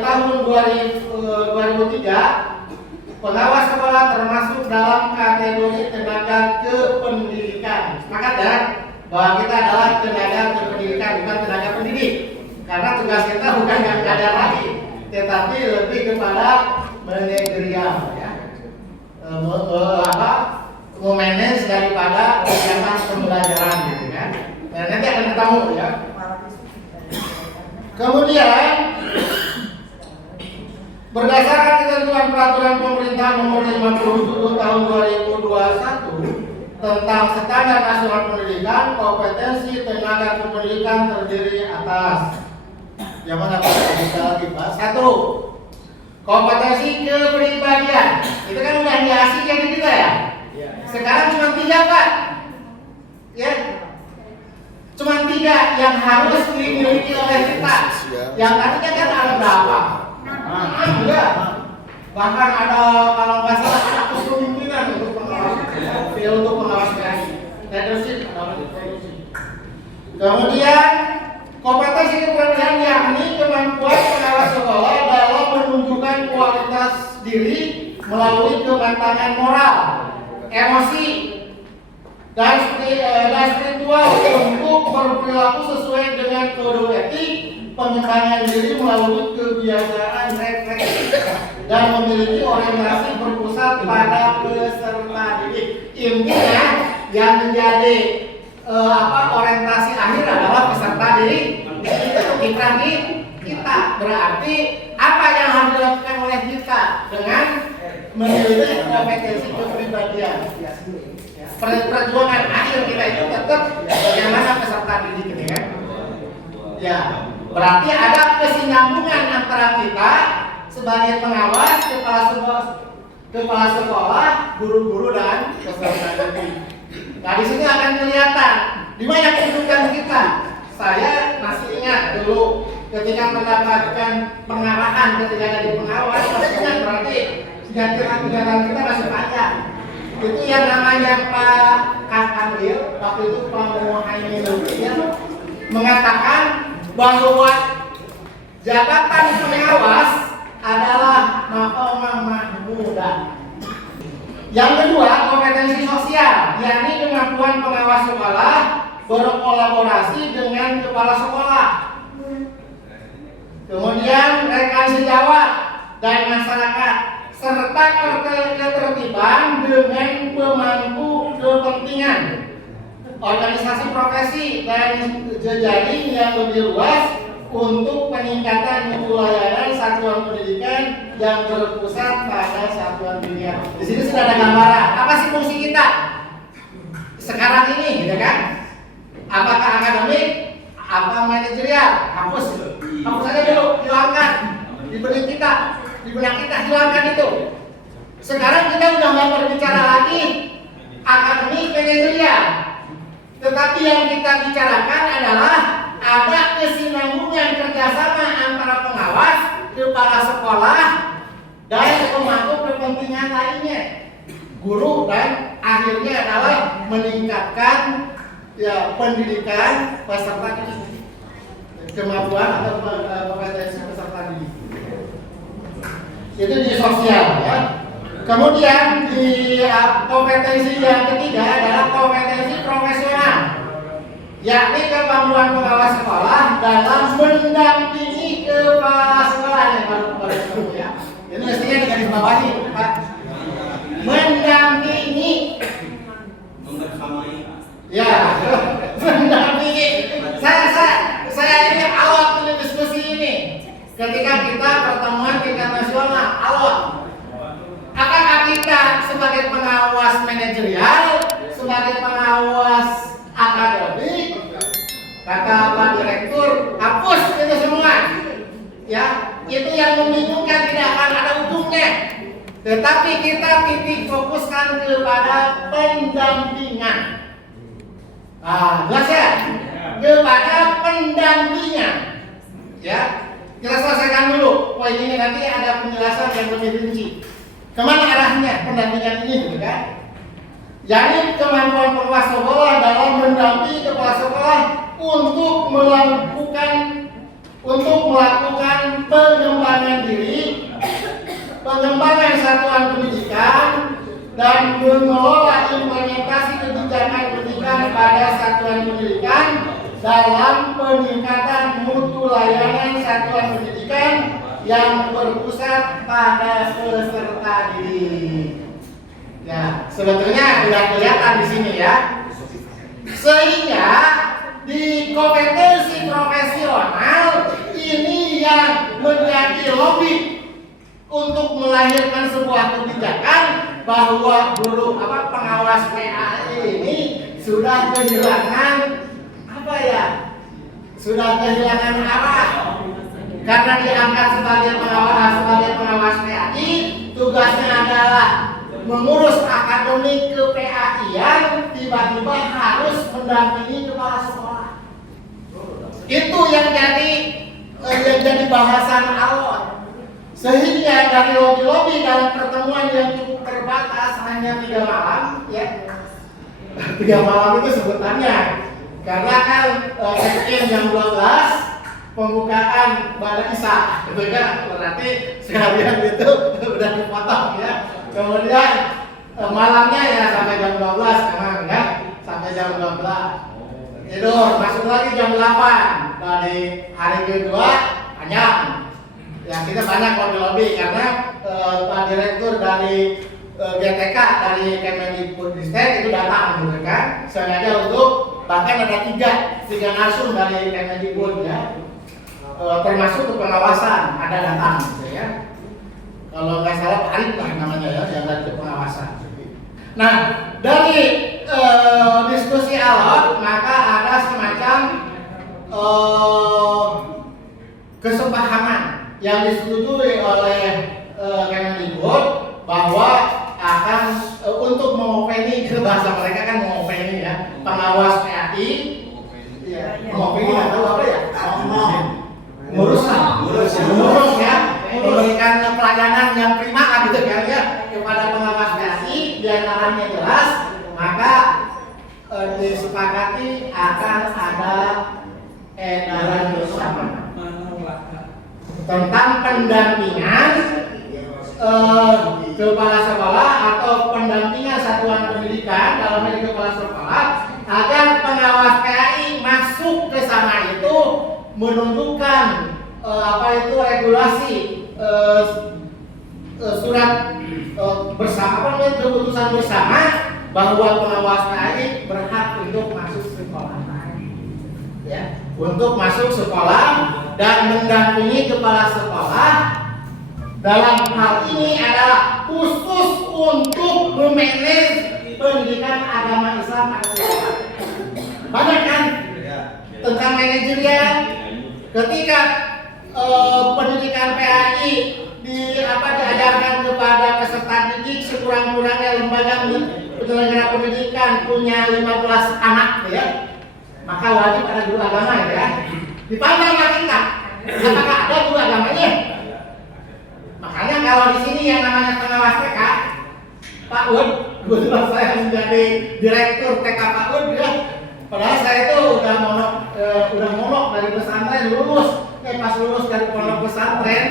tahun 2003, pengawas sekolah termasuk dalam kategori tenaga kependidikan. Sepakat ya, bahwa kita adalah tenaga kependidikan, bukan tenaga pendidik. Karena tugas kita bukan yang ada lagi, tetapi lebih kepada manajerial, ya. Memanage daripada kegiatan pembelajaran, gitu kan. Nah, nanti akan ketemu ya. Kemudian berdasarkan ketentuan peraturan pemerintah nomor 57 tahun 2021 tentang standar nasional pendidikan, kompetensi tenaga kependidikan terdiri atas yang mana kita lagi bahas. 1. Kompetensi kepribadian. Itu kan udah diasih jadi kita ya. Sekarang cuma 3 Pak. Ya. Cuma 3 yang harus dimiliki oleh kita. Yang tadinya kan ada berapa? Enggak. Bahkan ada kalau nggak salah ada kepemimpinan untuk pengawas, untuk pengawas leadership. Kemudian kompetensi kepribadian yakni kemampuan pengawas sekolah dalam menunjukkan kualitas diri melalui kematangan moral, emosi, dan spiritual untuk berperilaku sesuai dengan kode etik, pengembangan diri melalui kebiasaan refleksi, dan memiliki orientasi berpusat pada peserta didik. Intinya yang menjadi orientasi akhir adalah peserta didik. Itu kiprah kita. Berarti apa yang harus dilakukan oleh kita dengan memiliki kompetensi kepribadian. Perjuangan akhir kita itu tetap bagaimana peserta didik ini kan. Ya, berarti ada kesinambungan antara kita sebagai pengawas, kepala sekolah, guru-guru dan peserta didik. Nah, di sini akan kelihatan di mana kedudukan kita. Saya masih ingat dulu ketika mendapatkan pengarahan ketika jadi pengawas, masih ingat berarti kegiatan kita masih panjang. Itu yang namanya Pak Kakamil, waktu itu Pak Muhaimin mengatakan bahwa jabatan pengawas adalah mahkamah mahmudah. Yang kedua, kompetensi sosial, yakni kemampuan pengawas sekolah berkolaborasi dengan kepala sekolah. Kemudian rekan sejawat dan masyarakat, serta ketertiban dengan pemangku kepentingan, organisasi profesi dan jejaring yang lebih luas untuk peningkatan mutu layanan satuan pendidikan yang berpusat pada satuan pendidikan. Di sini sudah ada gambaran. Apa sih fungsi kita sekarang ini, gitu kan? Apakah akademik, apa manajerial? Hapus saja dulu, hilangkan di benak kita, hilangkan itu. Sekarang kita udah nggak berbicara lagi akademik manajerial, tetapi yang kita bicarakan adalah ada kesinambungan kerjasama antara pengawas, kepala sekolah, dan pemangku kepentingan lainnya, guru, dan akhirnya adalah meningkatkan pendidikan peserta didik, kemampuan atau kompetensi peserta didik. Itu di sosial ya. Kemudian di kompetensi yang ketiga adalah kompetensi profesional, yakni kemampuan pengawas sekolah dalam mendampingi kepala sekolah yang baru ya. Ini mestinya digarisbawahi, Pak. Mendampingi. Ya, mendampingi. Saya ini alot di diskusi ini. Ketika kita pertemuan tingkat nasional, alot. Apakah kita sebagai pengawas manajerial, sebagai pengawas akademik, kata Pak Direktur, hapus itu semua. Ya, itu yang membingungkan, tidak akan ada ujungnya. Tetapi kita titik fokuskan kepada pendampingan. Jelas ya? Kepada pendampingan. Ya, kita selesaikan dulu poin ini, nanti ada penjelasan yang lebih rinci. Kemana arahnya pendampingan ini, gitu kan? Jadi kemampuan pengawas sekolah dalam mendampingi kepala sekolah untuk melakukan pengembangan pengembangan satuan pendidikan dan mengelola implementasi kebijakan pendidikan pada satuan pendidikan dalam peningkatan mutu layanan satuan pendidikan yang berpusat pada peserta didik. Ya, sebetulnya sudah kelihatan di sini ya. Sehingga di kompetensi profesional ini yang menjadi lobby untuk melahirkan sebuah kebijakan bahwa guru pengawas PAI ini sudah kehilangan sudah kehilangan arah karena diangkat sebagai pengawas PAI, tugasnya adalah mengurus akademik ke PAI-an, tiba-tiba harus mendampingi kepala sekolah. Itu yang jadi bahasan awal. Sehingga dari lobby-lobby dalam pertemuan yang cukup terbatas hanya 3 malam, ya 3 malam itu sebutannya, karena kan check-in jam 12, pembukaan pada Isya, gitu ya, berarti sekalian itu udah dipotong ya. Kemudian malamnya ya sampai jam 12 memang ya, sampai jam 12 tidur, masuk lagi jam 8 dari hari kedua panjang. Ya kita banyak lobby karena Pak Direktur dari GTK dari Kemendikbudristek itu datang gitu kan, sengaja untuk bahkan ada tiga narsum dari Kemendikbud ya, termasuk ke pengawasan ada datang gitu ya. Kalau nggak salah Pak Arif lah namanya ya, yang dari pengawasan. Nah dari diskusi awal maka ada semacam kesepahaman yang disetujui oleh Kemendikbud bahwa akan untuk mengopeni, ke bahasa mereka kan mengopeni ya, pengawas PAI ya, mengopeni atau apa ya, ngurus ya, memberikan pelayanan yang prima gitu kan ya kepada pengawas PAI, biar arahnya jelas, maka disepakati akan ada edaran bersama tentang pendampingan kepala sekolah atau pendampingan satuan pendidikan dalam hal kepala sekolah agar pengawas PAI masuk ke sana itu menunjukkan regulasi surat bersama keputusan bersama bahwa pengawas PAI berhak untuk masuk sekolah ya, untuk masuk sekolah dan mendampingi kepala sekolah dalam hal ini adalah khusus untuk memanage pendidikan agama Islam pada sekolah. Banyak kan tentang manajerial ketika pendidikan PAI diajarkan kepada peserta didik sekurang-kurangnya lembaga penyelenggara pendidikan punya 15 anak ya, maka wajib ada guru agama ya. Dipandang lagi apakah ada guru agamanya? Makanya kalau di sini yang namanya pengawas TK, Pak Ud, kebetulan saya menjadi direktur TK Pak Ud ya. Padahal saya itu udah monok dari pesantren lulus. Pas lulus dari pondok pesantren,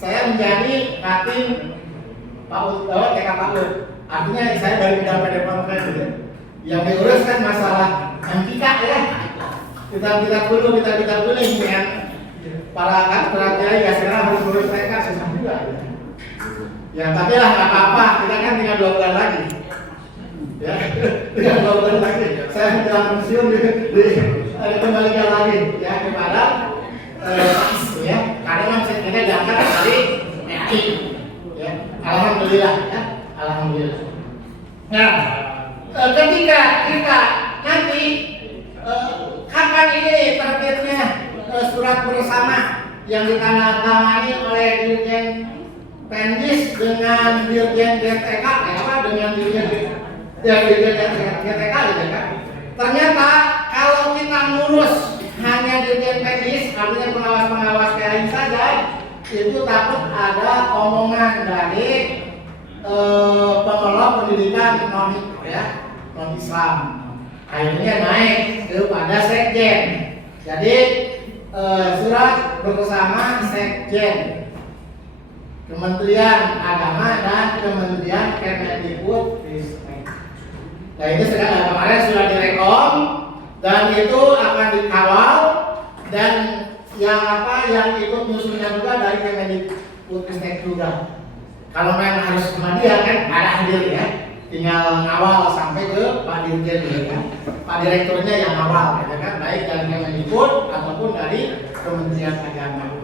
saya menjadi kating Pak Ud, TK Pak Ud. Artinya saya dari bidang pesantren gitu. Yang diurus kan masalah MTK ya. Kita dulu dengan para kan kiai ya, sekarang harus ngurus mereka susah juga ya, tapi lah nggak apa-apa, kita kan tinggal 2 bulan lagi ya, tinggal 2 bulan lagi saya menjelang pensiun dikembalikan lagi ya kepada ya, karena kan kita diangkat dari PAI ya, alhamdulillah ya, alhamdulillah. Nah ketika kita nanti kapan ini terbitnya surat bersama yang ditandatangani oleh Dirjen Pendis dengan Dirjen GTK dengan Dirjen GTK gitu kan. Ternyata kalau kita ngurus hanya Dirjen Pendis, artinya pengawas-pengawas PAI saja, itu takut ada omongan dari pengelola pendidikan non Islam. Akhirnya naik kepada sekjen. Jadi surat bersama sekjen Kementerian Agama dan Kementerian Kemendikbudristek. Nah ini sedang kemarin sudah direkom dan itu akan dikawal dan yang ikut nyusunnya juga dari Kemendikbudristek juga. Kalau memang harus Muhammadiyah kan ada hadir ya, tinggal ngawal sampai ke Pak Dirjen ya kan, Pak Direkturnya yang ngawal ya kan, baik dari Kemendikbud ataupun dari Kementerian Agama.